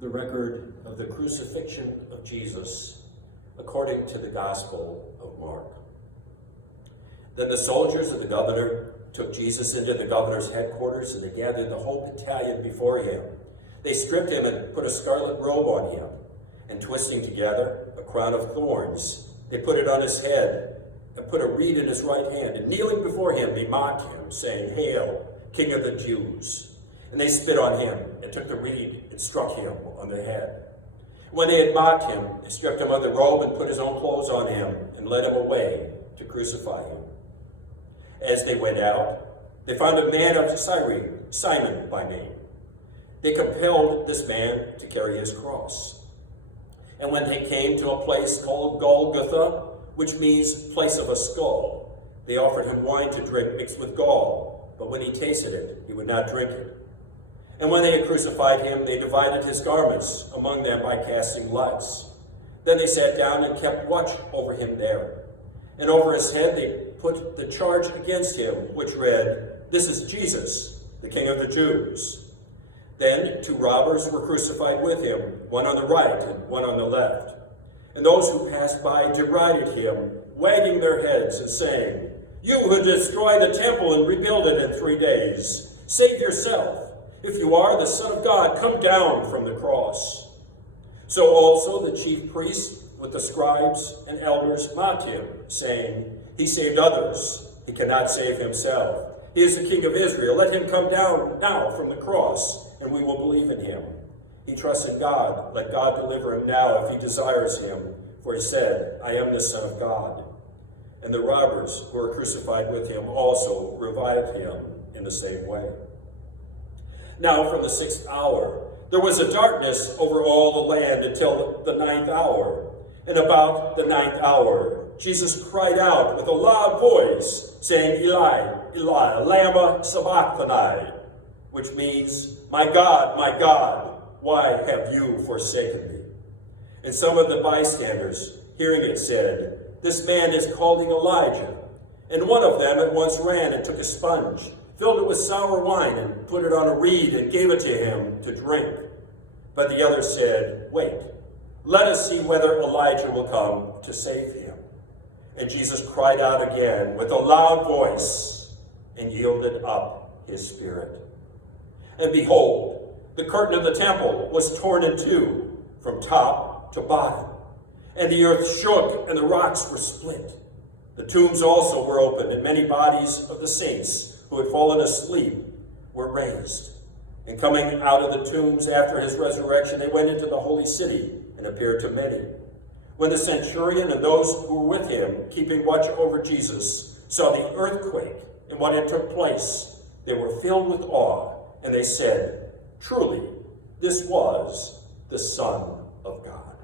The record of the crucifixion of Jesus according to the Gospel of Mark. Then the soldiers of the governor took Jesus into the governor's headquarters, and they gathered the whole battalion before him. They stripped him and put a scarlet robe on him, and twisting together a crown of thorns, they put it on his head and put a reed in his right hand. And kneeling before him, they mocked him, saying, "Hail, King of the Jews!" And they spit on him and took the reed and struck him on the head. When they had mocked him, they stripped him of the robe and put his own clothes on him and led him away to crucify him. As they went out, they found a man of Cyrene, Simon by name. They compelled this man to carry his cross. And when they came to a place called Golgotha, which means place of a skull, they offered him wine to drink mixed with gall, but when he tasted it, he would not drink it. And when they had crucified him, they divided his garments among them by casting lots. Then they sat down and kept watch over him there. And over his head they put the charge against him, which read, "This is Jesus, the King of the Jews." Then 2 robbers were crucified with him, one on the right and one on the left. And those who passed by derided him, wagging their heads and saying, "You who destroy the temple and rebuild it in 3 days, save yourself. If you are the Son of God, come down from the cross." So also the chief priests with the scribes and elders mocked him, saying, "He saved others. He cannot save himself. He is the King of Israel. Let him come down now from the cross, and we will believe in him. He trusts in God. Let God deliver him now if he desires him. For he said, 'I am the Son of God.'" And the robbers who were crucified with him also revived him in the same way. Now from the 6th hour, there was a darkness over all the land until the 9th hour. And about the 9th hour, Jesus cried out with a loud voice, saying, "Eli, Eli, lama sabachthani," which means, my God, why have you forsaken me?" And some of the bystanders, hearing it, said, "This man is calling Elijah." And one of them at once ran and took a sponge, filled it with sour wine, and put it on a reed, and gave it to him to drink. But the other said, "Wait, let us see whether Elijah will come to save him." And Jesus cried out again with a loud voice, and yielded up his spirit. And behold, the curtain of the temple was torn in two, from top to bottom. And the earth shook, and the rocks were split. The tombs also were opened, and many bodies of the saints who had fallen asleep were raised. And coming out of the tombs after his resurrection, they went into the holy city and appeared to many. When the centurion and those who were with him, keeping watch over Jesus, saw the earthquake and what had took place, they were filled with awe, and they said, "Truly, this was the Son of God."